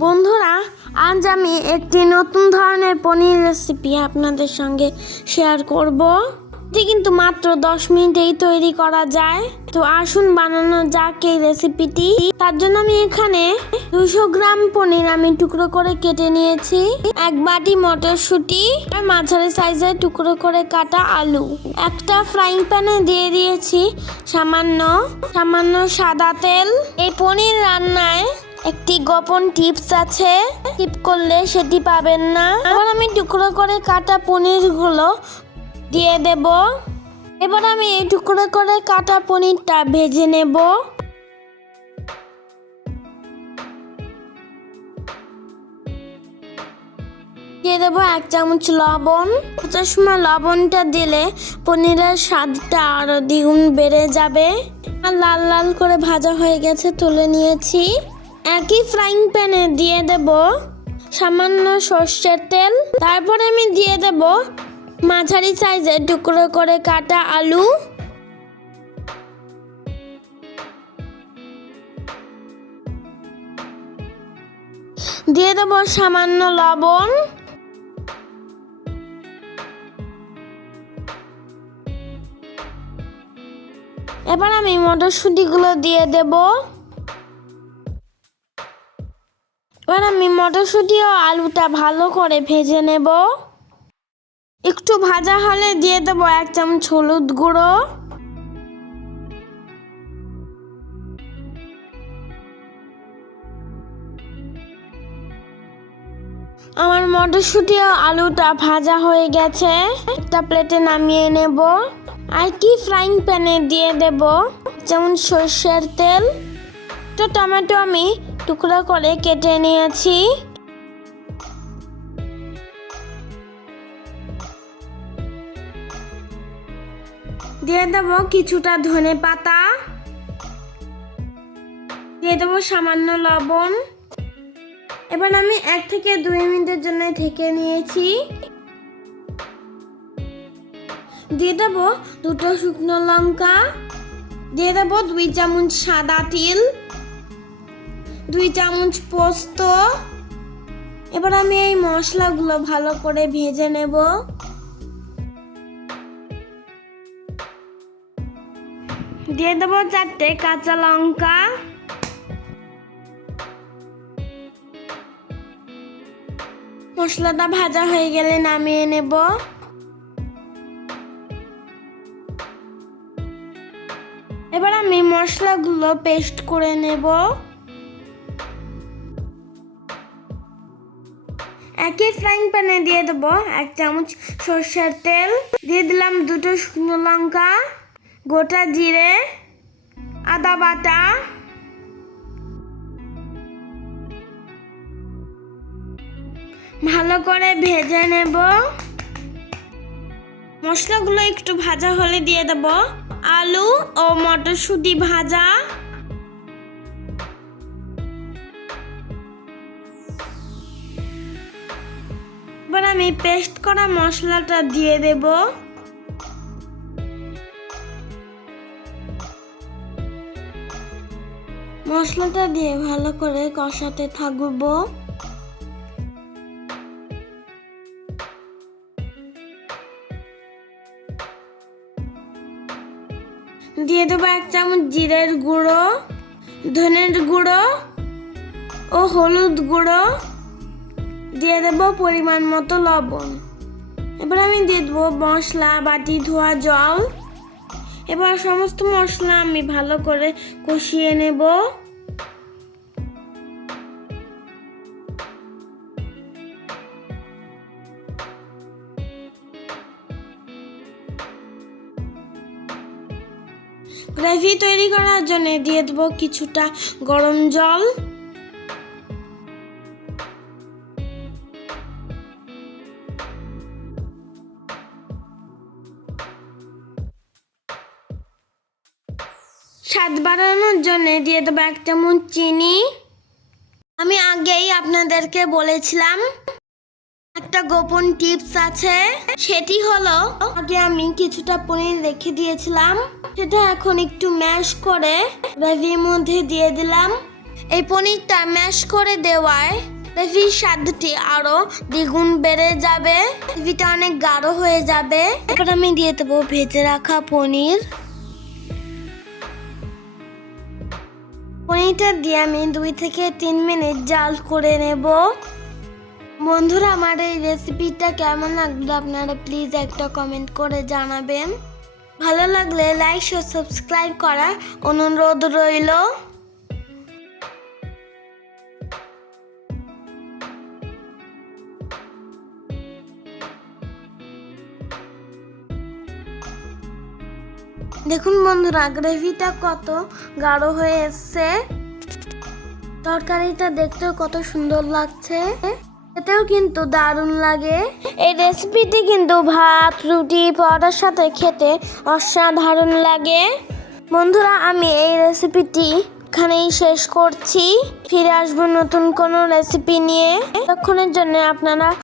বন্ধুরা, আজ আমি একটি নতুন ধরনের পনির রেসিপি আপনাদের সঙ্গে শেয়ার করব। এটি কিন্তু মাত্র দশ মিনিটেই তৈরি করা যায়। তো আসুন বানানো যাক এই রেসিপিটি তার জন্য আমি এখানে দুশো গ্রাম পনির আমি টুকরো করে কেটে নিয়েছি। এক বাটি মটরশুঁটি, আর মাঝারি সাইজের টুকরো করে কাটা আলু। একটা ফ্রাইং প্যানে দিয়ে দিয়েছি সামান্য সামান্য সাদা তেল। এই পনির রান্নায় একটি গোপন টিপস আছে। টিপ করলে সেটি পাবেন না। এবার আমি টুকরো করে কাটা পনিরগুলো দিয়ে দেব। এবার আমি এই টুকরো করে কাটা পনিরটা ভেজে নেব। দিয়ে দেবো এক চামচ লবণ। ভাজার সময় লবণটা দিলে পনিরের স্বাদটা আরও দ্বিগুণ বেড়ে যাবে। আর লাল লাল করে ভাজা হয়ে গেছে, তুলে নিয়েছি। একই ফ্রাইং প্যানে দিয়ে দেব সামান্য সর্ষের তেল। তারপরে আমি দিয়ে দেব মাঝারি সাইজের টুকরো করে কাটা আলু। দিয়ে দেব সামান্য লবণ। এবার আমি মটরশুঁটিগুলো দিয়ে দেব। এবার আমি মটরশুঁটি ও আলুটা ভালো করে ভেজে নেব। একটু ভাজা হলে দিয়ে দেবো এক চামচ হলুদ গুঁড়ো। আমার মটরশুঁটি ও আলুটা ভাজা হয়ে গেছে। একটা প্লেটে নামিয়ে নেব। আর কি ফ্রাইং প্যানে দিয়ে দেব? যেমন সর্ষের তেল। তো টমেটো আমি টুকরো করে কেটে নিয়েছি। দিয়ে দেব কিছুটা ধনে পাতা। দিয়ে দেবো সামান্য লবণ। এবার আমি এক থেকে দুই মিনিটের জন্য ঢেকে নিয়েছি। দিয়ে দেবো দুটো শুকনো লঙ্কা। দিয়ে দেবো দুই চামচ সাদা তিল। দুই চামচ পোস্ত। এবার আমি এই মশলাগুলো ভালো করে ভেজে নেব। দিয়ে দেবো চারটে কাঁচা লঙ্কা। মশলাটা ভাজা হয়ে গেলে নামিয়ে নেব। এবার আমি মশলাগুলো পেস্ট করে নেব। একই ফ্রাইং প্যানে দিয়ে দেবো। এক চামচ সর্ষের তেল। দিয়ে দিলাম দুটো শুকনো লঙ্কা, গোটা জিরে, আদা বাটা। ভালো করে ভেজে নেব। মশলাগুলো একটু ভাজা হলে দিয়ে দেব। আলু ও মটরশুঁটি ভাজা। পেস্ট করা মশলাটা দিয়ে দেব। মশলাটা দিয়ে ভালো করে কষাতে থাকব। দিয়ে দেবো এক চামচ জিরের গুঁড়ো, ধনের গুঁড়ো ও হলুদ গুঁড়ো। দিয়ে দেবো পরিমাণ মতো লবণ। এবার আমি দিয়ে দেবো মশলা, বাটি, ধোয়া, জল। এবার সমস্ত মশলা আমি ভালো করে কষিয়ে নেব। গ্রেভি তৈরি করার জন্য দিয়ে দেবো কিছুটা গরম জল। স্বাদ বাড়ানোর জন্য দিয়ে দেবো এক চামচ চিনি। আমি আগেই আপনাদেরকে বলেছিলাম, একটা গোপন টিপস আছে। সেটি হলো, আগে আমি কিছুটা পনির রেখে দিয়েছিলাম, সেটা এখন একটু ম্যাশ করে গ্রেভির মধ্যে দিয়ে দিলাম। এই পনিরটা ম্যাশ করে দেওয়ায় গ্রেভির স্বাদটি আরও দ্বিগুণ বেড়ে যাবে, গ্রেভিটা অনেক গাঢ় হয়ে যাবে। এরপর আমি দিয়ে দেবো ভেজে রাখা পনির। পনিরটা দিয়ে আমি দুই থেকে তিন মিনিট জাল করে নেব। বন্ধুরা, আমার এই রেসিপিটা কেমন লাগল আপনারা প্লিজ একটা কমেন্ট করে জানাবেন। ভালো লাগলে লাইক ও সাবস্ক্রাইব করার অনুরোধ রইল। দেখুন বন্ধুরা গ্রেভিটা কত গাঢ় হয়ে এসছে। তরকারিটা দেখতেও কত সুন্দর লাগছে। এতেও কিন্তু দারুণ লাগে। এই রেসিপিটি কিন্তু ভাত, রুটি, পরোটার সাথে খেতে অসাধারণ লাগে। বন্ধুরা, আমি এই রেসিপিটি এখানেই শেষ করছি। ফিরে আসব নতুন কোনো রেসিপি নিয়ে। ততক্ষণের জন্য আপনারা